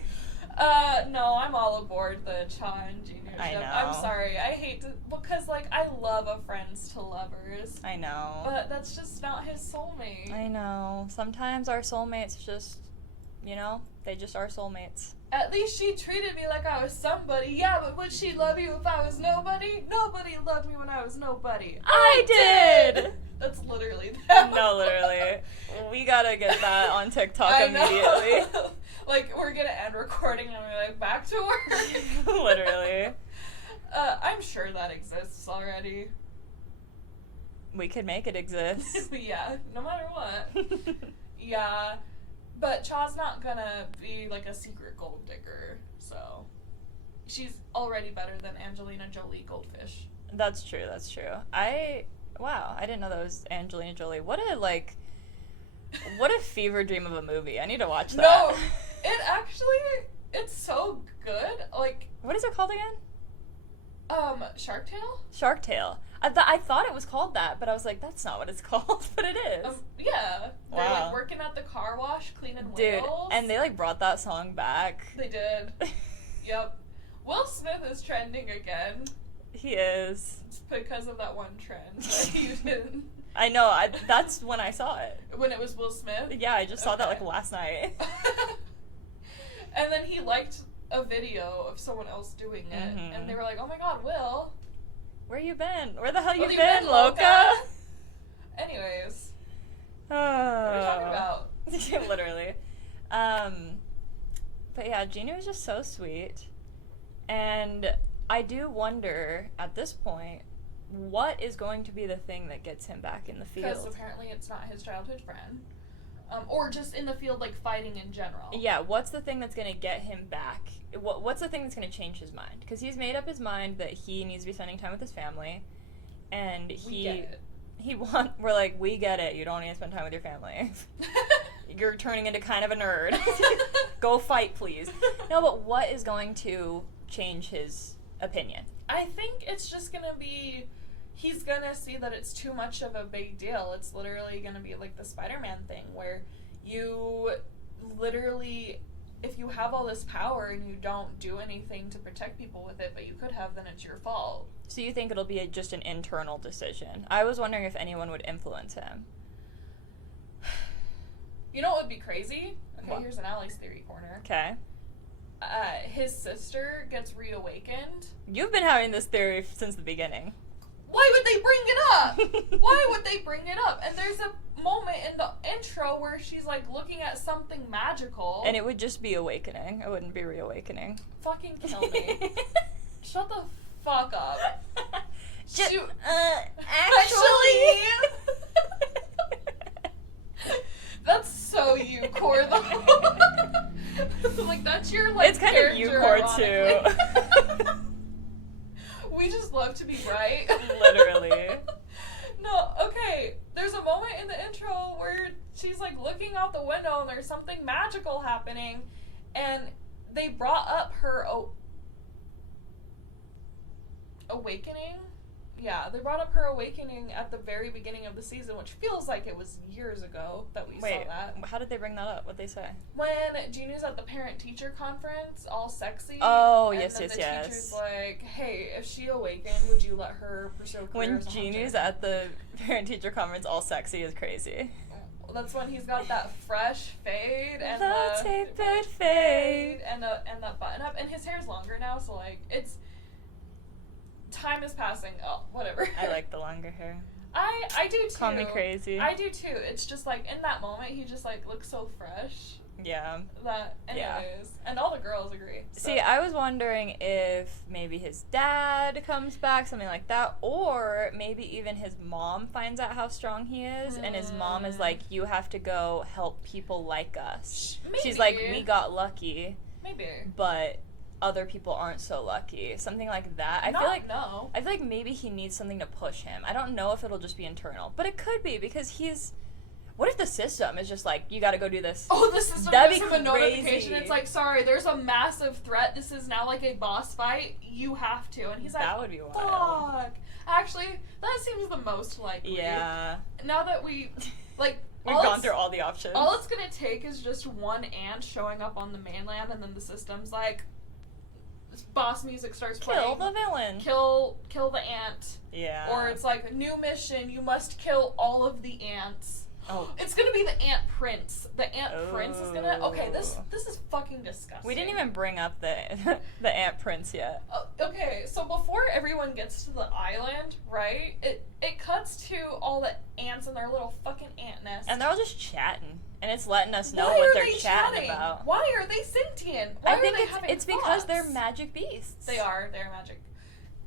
No, I'm all aboard the Cha and Jin-Woo ship. I know. I'm sorry. I hate to, because, like, I love a friends to lovers. I know. But that's just not his soulmate. I know. Sometimes our soulmates just, you know, they just are soulmates. At least she treated me like I was somebody. Yeah, but would she love you if I was nobody? Nobody loved me when I was nobody. I did! That's literally that. No, literally. We gotta get that on TikTok immediately. Like, we're gonna end recording and we're like, back to work. Literally. I'm sure that exists already. We could make it exist. Yeah, no matter what. Yeah. But Cha's not gonna be like a secret gold digger, so she's already better than Angelina Jolie Goldfish. That's true, that's true. Wow, I didn't know that was Angelina Jolie. What a fever dream of a movie. I need to watch that. No, it's so good. Like, what is it called again? Shark Tale? Shark Tale. I thought it was called that, but I was like, that's not what it's called, but it is. Yeah. Wow. They're like working at the car wash, cleaning wheels. Dude, and they like brought that song back. They did. Yep. Will Smith is trending again. He is. It's because of that one trend that he did. I know, that's when I saw it. When it was Will Smith? Yeah, I just saw that like last night. And then he liked a video of someone else doing it, and they were like, oh my god, Will. Where you been? Where the hell you been, Loca? Anyways. What are we talking about? Literally. But yeah, Gino is just so sweet. And I do wonder, at this point, what is going to be the thing that gets him back in the field? Because apparently it's not his childhood friend. Or just in the field, like, fighting in general. Yeah, what's the thing that's going to get him back? What's the thing that's going to change his mind? Because he's made up his mind that he needs to be spending time with his family. And We get it. we're like, we get it. You don't need to spend time with your family. You're turning into kind of a nerd. Go fight, please. No, but what is going to change his opinion? I think it's just gonna be, he's gonna see that it's too much of a big deal. It's literally gonna be like the Spider-Man thing, where you literally, if you have all this power and you don't do anything to protect people with it, but you could have, then it's your fault. So you think it'll be just an internal decision? I was wondering if anyone would influence him. You know what would be crazy? Okay, What? here's an Ali's theory corner. Okay. His sister gets reawakened. You've been having this theory since the beginning. Why would they bring it up? Why would they bring it up? And there's a moment in the intro where she's like looking at something magical. And it would just be awakening. It wouldn't be reawakening. Fucking kill me. Shut the fuck up. Shoot. Actually. That's so you, Core, though. Like, that's your, like, It's kind of you, character, Core, too. ironically. We just love to be right. Literally. No, okay. There's a moment in the intro where she's, like, looking out the window and there's something magical happening, and they brought up her awakening. Yeah, they brought up her awakening at the very beginning of the season, which feels like it was years ago that we saw that. How did they bring that up? What'd they say? When Jinu's at the parent-teacher conference, all sexy. Oh, and yes, then yes, the yes. teacher's like, hey, if she awakened, would you let her pursue a career When as a hunter? Jinu's at the parent-teacher conference all sexy is crazy. That's when he's got that fresh fade and the tapered fade. and that button-up. And his hair's longer now, so, like, it's... Time is passing. Oh, whatever. I like the longer hair. I do too. Call me crazy. I do too. It's just like in that moment he just like looks so fresh. Yeah. That Yeah. anyways. And all the girls agree. So. See, I was wondering if maybe his dad comes back, something like that, or maybe even his mom finds out how strong he is, and his mom is like, you have to go help people like us. Maybe. She's like, we got lucky, Maybe. but other people aren't so lucky. Something like that. I feel like maybe he needs something to push him. I don't know if it'll just be internal, but it could be because he's... What if the system is just like, you gotta go do this? Oh, the system That'd gives be him a crazy. notification. It's like, sorry, there's a massive threat. This is now like a boss fight. You have to. And he's like, That would be wild. fuck. Actually, that seems the most likely. Yeah. Now that we, like... We've gone through all the options. All it's gonna take is just one ant showing up on the mainland, and then the system's like, boss music starts playing. Kill the villain. Kill the ant. Yeah. Or it's like, new mission, you must kill all of the ants. Oh. It's gonna be the ant prince. The ant prince is gonna... Okay, this is fucking disgusting. We didn't even bring up the the ant prince yet. Okay, so before everyone gets to the island, right, it cuts to all the ants in their little fucking ant nest. And they're all just chatting. And it's letting us know Why what are they're they chatting chatting? about. Why are they sentient? Why I think are they having it's because they're thoughts? magic beasts. They are. They're magic.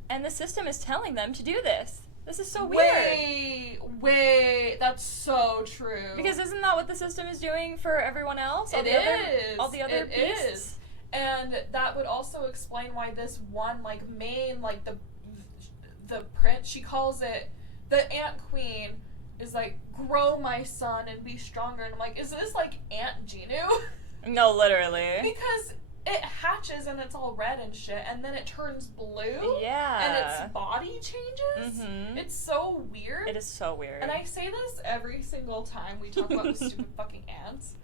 And the system is telling them to do this. This is so weird. Wait, that's so true. Because isn't that what the system is doing for everyone else? All the other beasts? Is. And that would also explain why this one, like, main, like, the prince, she calls it, the ant queen, is like, grow my son and be stronger. And I'm like, is this like Aunt Jinu? No, literally. Because it hatches and it's all red and shit, and then it turns blue. Yeah. And its body changes. Mm-hmm. It's so weird. It is so weird. And I say this every single time we talk about the stupid fucking ants.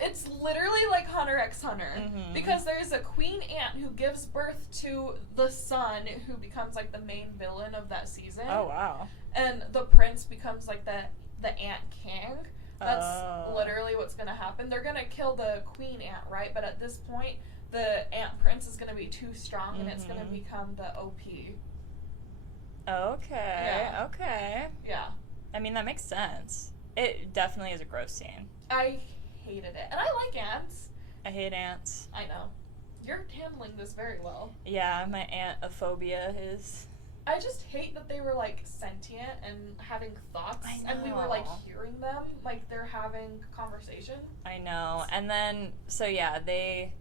It's literally like Hunter x Hunter. Mm-hmm. Because there's a queen ant who gives birth to the son who becomes like the main villain of that season. Oh, wow. And the prince becomes like the ant king. That's literally what's gonna happen. They're gonna kill the queen ant, right? But at this point, the ant prince is gonna be too strong, and it's gonna become the OP. Okay. Yeah. Okay. Yeah. I mean, that makes sense. It definitely is a gross scene. I hated it. And I like ants. I hate ants. I know. You're handling this very well. Yeah, my ant-ophobia is... I just hate that they were, like, sentient and having thoughts. I know. And we were, like, hearing them. Like, they're having conversation. I know. And then, so yeah, they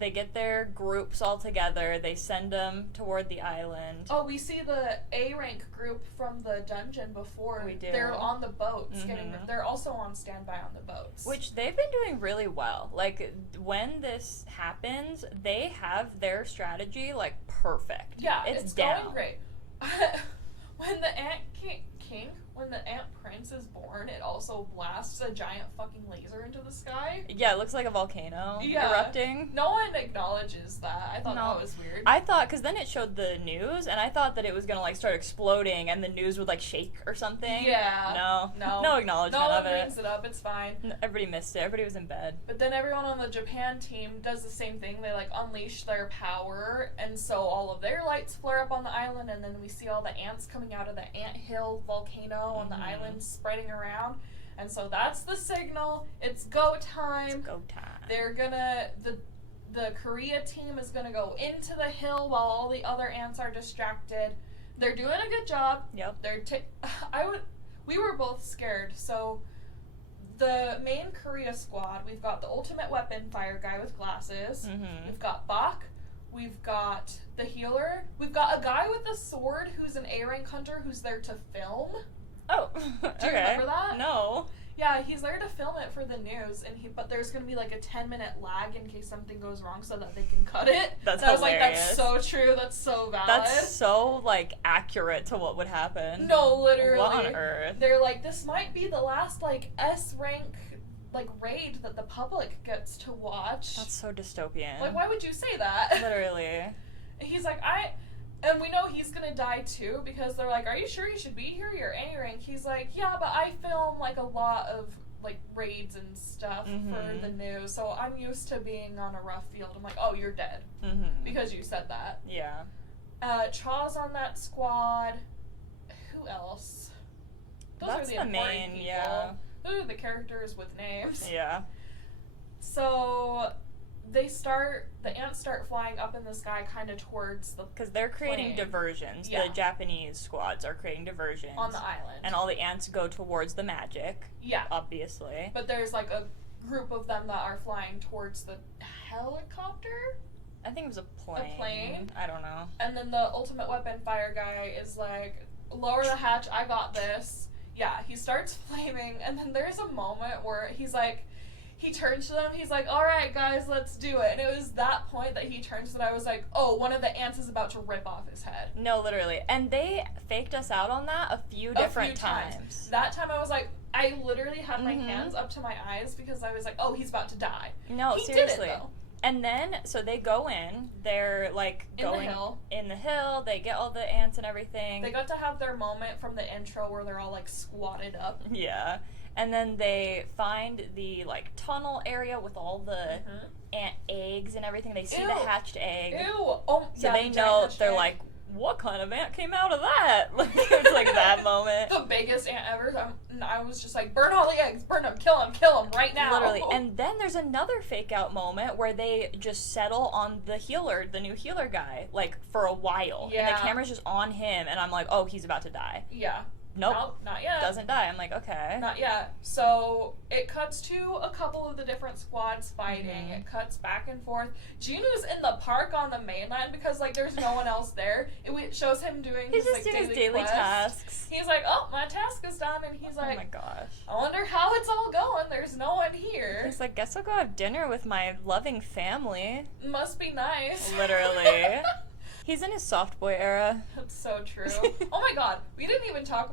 get their groups all together. They send them toward the island. Oh, we see the A rank group from the dungeon before. We do. They're on the boats. Mhm. They're also on standby on the boats. Which they've been doing really well. Like, when this happens, they have their strategy, like, perfect. Yeah, it's going down. great. When the ant when the ant prince is born, it also blasts a giant fucking laser into the sky. Yeah, it looks like a volcano erupting. No one acknowledges that. I thought No. that was weird. I thought, because then it showed the news, and I thought that it was going to, like, start exploding, and the news would, like, shake or something. Yeah. No acknowledgement no of one it. brings it up. It's fine. Everybody missed it. Everybody was in bed. But then everyone on the Japan team does the same thing. They, like, unleash their power, and so all of their lights flare up on the island, and then we see all the ants coming out of the anthill volcano on the island spreading around. And so that's the signal. It's go time. It's go time. They're gonna... The Korea team is gonna go into the hill while all the other ants are distracted. They're doing a good job. Yep. We were both scared. So the main Korea squad, we've got the ultimate weapon fire guy with glasses. Mm-hmm. We've got Bach. We've got the healer. We've got a guy with a sword who's an A-rank hunter who's there to film. Oh, Do you remember that? No. Yeah, he's there to film it for the news, but there's gonna be like a 10-minute lag in case something goes wrong so that they can cut it. That's I was hilarious. like, that's so true, that's so valid. That's so, like, accurate to what would happen. No, literally. What on earth? They're like, this might be the last, like, S-rank, like, raid that the public gets to watch. That's so dystopian. Like, why would you say that? Literally. He's like, and we know he's gonna die too, because they're like, are you sure you should be here? You're A-rank. He's like, yeah, but I film, like, a lot of, like, raids and stuff for the news, so I'm used to being on a rough field. I'm like, oh, you're dead. Because you said that. Yeah. Chaw's on that squad. Who else? That's are the important main, people. yeah. Those are the characters with names. Yeah. So the ants start flying up in the sky kind of towards the Because they're creating plane. diversions. Yeah. The Japanese squads are creating diversions. On the island. And all the ants go towards the magic. Yeah. Obviously. But there's like a group of them that are flying towards the helicopter? I think it was a plane. A plane? I don't know. And then the ultimate weapon fire guy is like, lower the hatch, I got this. Yeah, he starts flaming, and then there's a moment where he's like, he turns to them, he's like, alright guys, let's do it. And it was that point that he turns that I was like, oh, one of the ants is about to rip off his head. No, literally. And they faked us out on that a few different times. That time I was like, I literally had my hands up to my eyes because I was like, oh, he's about to die. No, he seriously. Did it, though. And then, so they go in, they're like going in the hill, they get all the ants and everything. They got to have their moment from the intro where they're all like squatted up. Yeah. And then they find the like tunnel area with all the ant eggs and everything. They see the hatched egg. Ew! Oh, so yeah, they know, they're egg. Like, what kind of ant came out of that? Like, it's like that moment. The biggest ant ever. I was just like, burn all the eggs, burn them, kill them right now. Literally. And then there's another fake out moment where they just settle on the healer, the new healer guy, like for a while. Yeah. And the camera's just on him, and I'm like, oh, he's about to die. Yeah. Nope. Not yet. Doesn't die. I'm like, okay. Not yet. So it cuts to a couple of the different squads fighting. It cuts back and forth. Jin-Woo's in the park on the mainland because like there's no one else there. It shows him doing He's his just like doing his daily daily quest. tasks. He's like, oh, my task is done, and he's like, oh my gosh. I wonder how it's all going. There's no one here. He's like, guess I'll go have dinner with my loving family. Must be nice. Literally. He's in his soft boy era. That's so true. Oh my god, we talked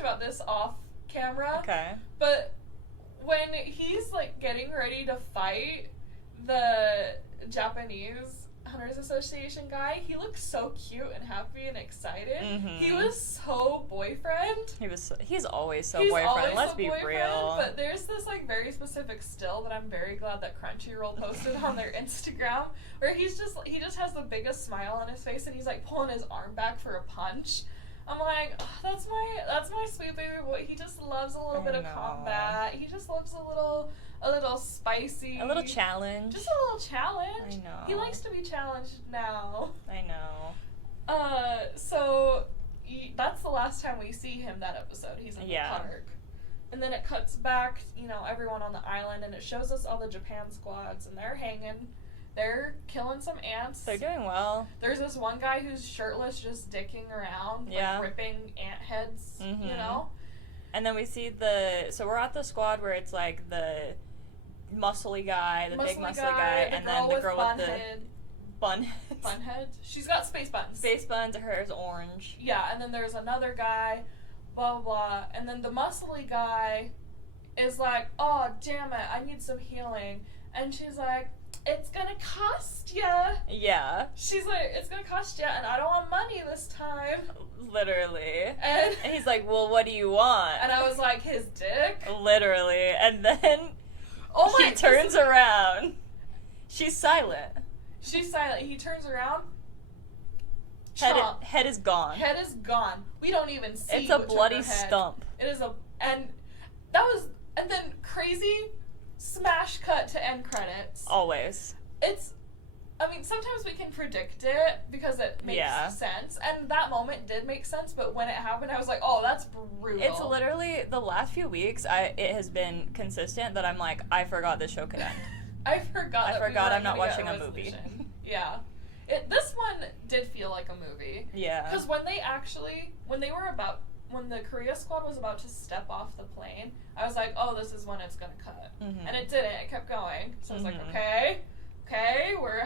about this off camera. Okay. But when he's like getting ready to fight the Japanese Hunters Association guy, he looks so cute and happy and excited. He was so boyfriend. He's always so He's boyfriend. always Let's so be boyfriend, real. But there's this like very specific still that I'm very glad that Crunchyroll posted on their Instagram, where he just has the biggest smile on his face and he's like pulling his arm back for a punch. I'm like, oh, that's my sweet baby boy. He just loves a little bit of combat. He just loves a little spicy. A little challenge. Just a little challenge. I know. He likes to be challenged now. I know. So that's the last time we see him that episode. He's in the park. And then it cuts back, everyone on the island, and it shows us all the Japan squads, and they're hanging. They're killing some ants. They're doing well. There's this one guy who's shirtless, just dicking around, like ripping ant heads, And then we see so we're at the squad where it's like the muscly guy, the big muscly guy, and then the girl with the bun head. She's got space buns. Space buns, her hair's orange. Yeah, and then there's another guy, blah, blah, blah. And then the muscly guy is like, oh, damn it, I need some healing. And she's like, it's gonna cost ya. Yeah. She's like, it's gonna cost ya, and I don't want money this time. Literally. And he's like, well, what do you want? And I was like, his dick? Literally. And then he turns around. She's silent. She's silent. He turns around. Head is gone. Head is gone. We don't even see. It's a bloody stump. It is and then crazy smash cut to end credits. Always. Sometimes we can predict it because it makes sense, and that moment did make sense, but when it happened, I was like, oh, that's brutal. It's literally, the last few weeks, it has been consistent that I'm like, I forgot this show could end. I forgot I'm not watching a movie. Yeah. This one did feel like a movie. Yeah. Because when the Korea squad was about to step off the plane, I was like, oh, this is when it's gonna cut. Mm-hmm. And it didn't. It kept going. So I was like, okay,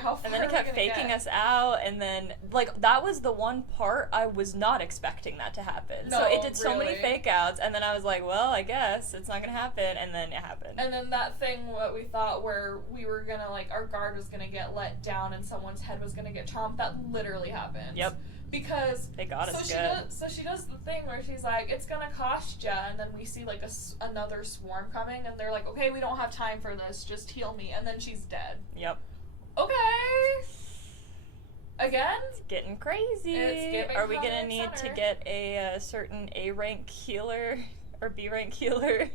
how far? And then it kept faking us out, and then, that was the one part I was not expecting that to happen. No, so it did so many fake outs, and then I was like, well, I guess it's not gonna happen, and then it happened. And then that thing, what we thought where we were gonna, our guard was gonna get let down and someone's head was gonna get chomped, that literally happened. Yep. Because they got us good. So she does the thing where she's like, it's gonna cost ya, and then we see another swarm coming, and they're like, okay, we don't have time for this, just heal me, and then she's dead. Yep. Okay. Again? It's getting crazy. Are we gonna need to get a certain A rank healer or B rank healer?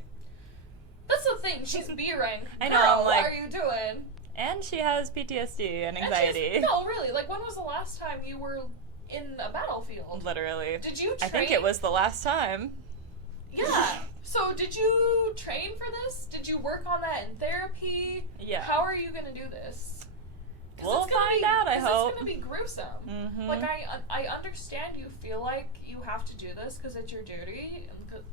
That's the thing. She's B rank. I know. Girl, what are you doing? And she has PTSD and anxiety. No, really. When was the last time you were in a battlefield? Literally. Did you train? I think it was the last time. Yeah. So did you train for this? Did you work on that in therapy? Yeah. How are you gonna do this? We'll find out, I hope. It's gonna be gruesome. Mm-hmm. I understand you feel like you have to do this because it's your duty.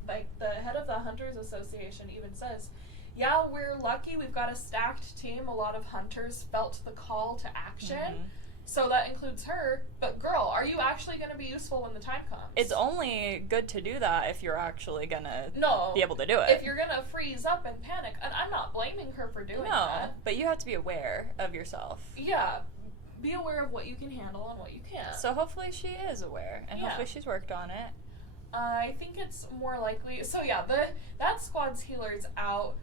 The head of the Hunters Association even says, yeah, we're lucky we've got a stacked team. A lot of hunters felt the call to action. Mm-hmm. So that includes her. But girl, are you actually going to be useful when the time comes? It's only good to do that if you're actually going to be able to do it. If you're going to freeze up and panic, and I'm not blaming her for doing that. No, but you have to be aware of yourself. Yeah. Be aware of what you can handle and what you can't. So hopefully she is aware, and hopefully she's worked on it. I think it's more likely. So yeah, that squad's healer's out.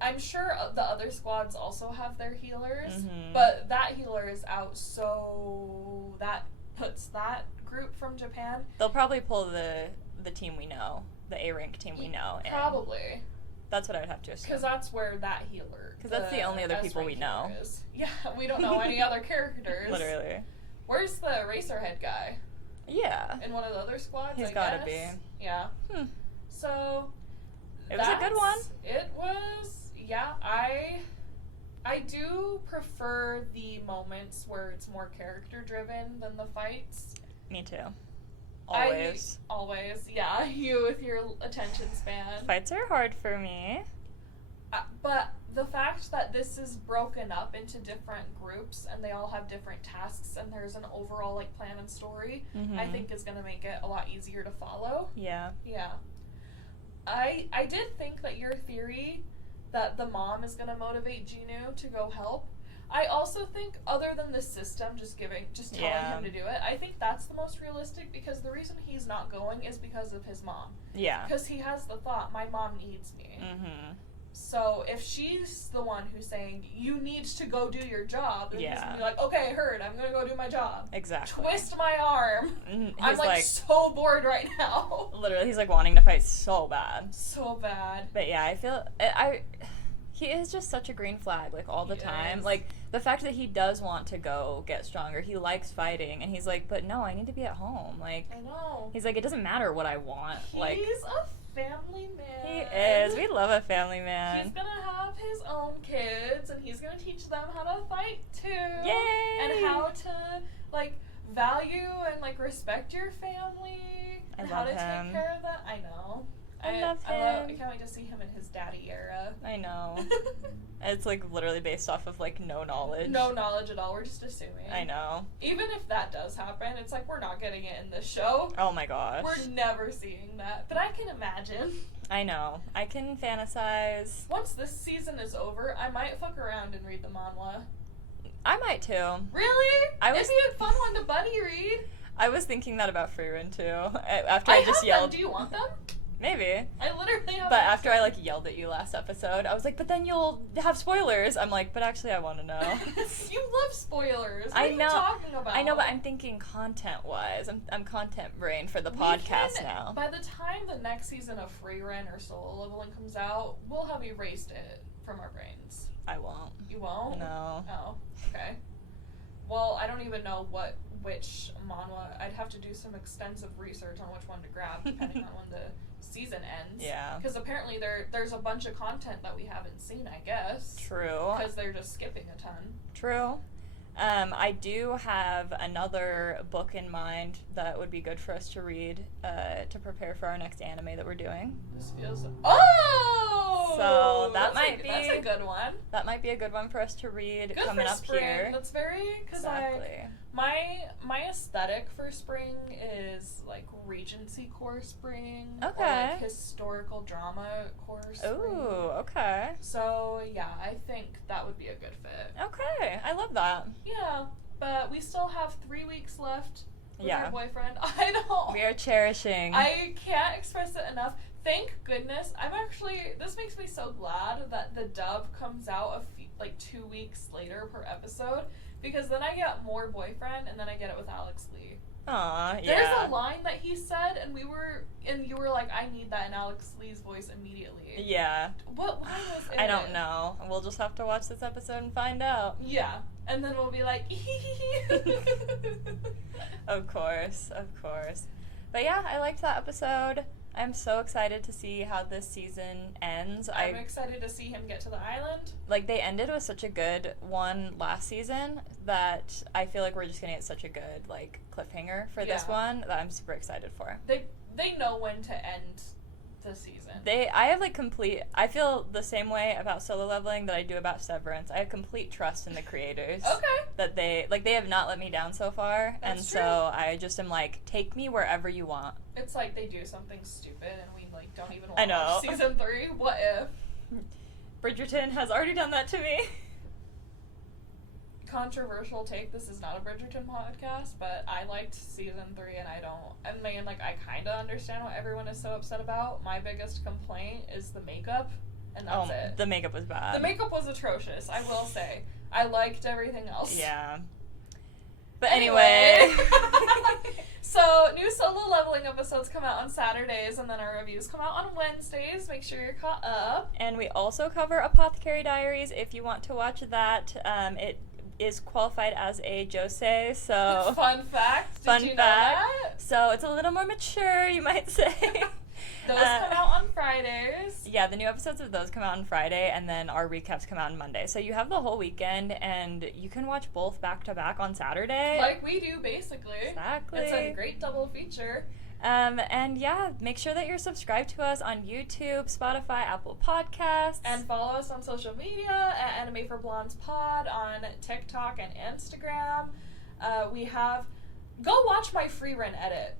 I'm sure the other squads also have their healers, but that healer is out, so that puts that group from Japan. They'll probably pull the team we know, the A-rank team we know. Probably. That's what I would have to assume. Because that's where that healer... Because that's the only other people we know. Is. Yeah, we don't know any other characters. Literally. Where's the Racerhead guy? Yeah. In one of the other squads, He's gotta be. Yeah. So... It was a good one. It was, yeah. I do prefer the moments where it's more character driven than the fights. Me too. Always. Always, yeah. You with your attention span. Fights are hard for me. But the fact that this is broken up into different groups and they all have different tasks and there's an overall plan and story, I think is going to make it a lot easier to follow. Yeah. Yeah. I did think that your theory that the mom is going to motivate Jin-Woo to go help, I also think other than the system just telling him to do it, I think that's the most realistic because the reason he's not going is because of his mom. Yeah. Because he has the thought, my mom needs me. So if she's the one who's saying, you need to go do your job, then he's Yeah. gonna be like, okay, heard, I'm gonna go do my job. Exactly. Twist my arm. He's I'm like so bored right now. Literally, he's like wanting to fight so bad. So bad. But yeah, I feel he is just such a green flag, like all the time. Is. Like the fact that he does want to go get stronger, he likes fighting, and he's like, but no, I need to be at home. Like I know. he's like, it doesn't matter what I want. He's like a family man. he is. We love a family man. He's gonna have his own kids, and he's gonna teach them how to fight too. Yay! And how to like value and like respect your family. And how to take care of them. I know. I love him. I can't wait to see him in his daddy era. I know. It's like literally based off of like no knowledge. No knowledge at all. We're just assuming. I know. Even if that does happen, it's like we're not getting it in this show. Oh my gosh. We're never seeing that. But I can imagine. I know. I can fantasize. Once this season is over, I might fuck around and read the manhwa. I might too. Really? It'd be a fun one to buddy read. I was thinking that about Freerin too. After I just yelled. Them. Do you want them? Maybe. I literally have. But after I like yelled at you last episode, I was like, but then you'll have spoilers. I'm like, but actually I want to know. You love spoilers. What I are know. You talking about? I know, but I'm thinking content-wise. I'm content brain for the podcast now. By the time the next season of Freerin or Solo Leveling comes out, we'll have erased it from our brains. I won't. You won't? No. Oh, okay. Well, I don't even know which manhwa. I'd have to do some extensive research on which one to grab, depending on when the season ends. Yeah. Because apparently there's a bunch of content that we haven't seen, I guess. True. Because they're just skipping a ton. True. I do have another book in mind that would be good for us to read to prepare for our next anime that we're doing. This feels... Oh! So that's a good one. That might be a good one for us to read good coming for up spring. here. That's very... Exactly. My aesthetic for spring is like Regency core spring. Okay. Or like historical drama core spring. Ooh, okay. So yeah, I think that would be a good fit. Okay, I love that. Yeah, but we still have 3 weeks left with Yeah. our boyfriend. I know. We are cherishing. I can't express it enough. Thank goodness. This makes me so glad that the dub comes out like 2 weeks later per episode, because then I get more boyfriend and then I get it with Alex Lee. Aw, yeah. There's a line that he said and you were like, I need that in Alex Lee's voice immediately. Yeah. What line was it? I don't know. We'll just have to watch this episode and find out. Yeah. And then we'll be like, Of course, of course. But yeah, I liked that episode. I'm so excited to see how this season ends. I'm excited to see him get to the island. Like, they ended with such a good one last season that I feel like we're just gonna get such a good, like, cliffhanger for this one that I'm super excited for. They know when to end the season. I feel the same way about Solo Leveling that I do about Severance. I have complete trust in the creators. Okay. That they have not let me down so far. That's and true. so I just am like, take me wherever you want. It's like they do something stupid and we like don't even I know. watch season 3. What if? Bridgerton has already done that to me. Controversial take. This is not a Bridgerton podcast, but I liked season 3 and I kind of understand what everyone is so upset about. My biggest complaint is the makeup, and that's it. The makeup was bad. The makeup was atrocious, I will say. I liked everything else. Yeah. But anyway. So, new Solo Leveling episodes come out on Saturdays, and then our reviews come out on Wednesdays. Make sure you're caught up. And we also cover Apothecary Diaries if you want to watch that. It is qualified as a josei, so... Fun fact. Did you know that? So it's a little more mature, you might say. Those come out on Fridays. Yeah, the new episodes of those come out on Friday, and then our recaps come out on Monday. So you have the whole weekend, and you can watch both back-to-back on Saturday. Like we do, basically. Exactly. It's a great double feature. And yeah, make sure that you're subscribed to us on YouTube, Spotify, Apple Podcasts. And follow us on social media at Anime for Blondes Pod on TikTok and Instagram. Go watch my Freerin edit.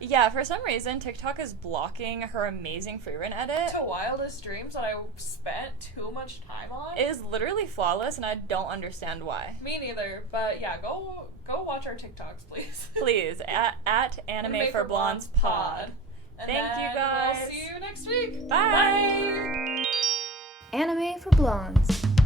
Yeah, for some reason, TikTok is blocking her amazing Freerin edit. To Wildest Dreams that I spent too much time on. It is literally flawless, and I don't understand why. Me neither, but yeah, go watch our TikToks, please. Please, at Anime for Blondes Pod. And Thank you, guys. We'll see you next week. Bye. Bye. Anime for Blondes.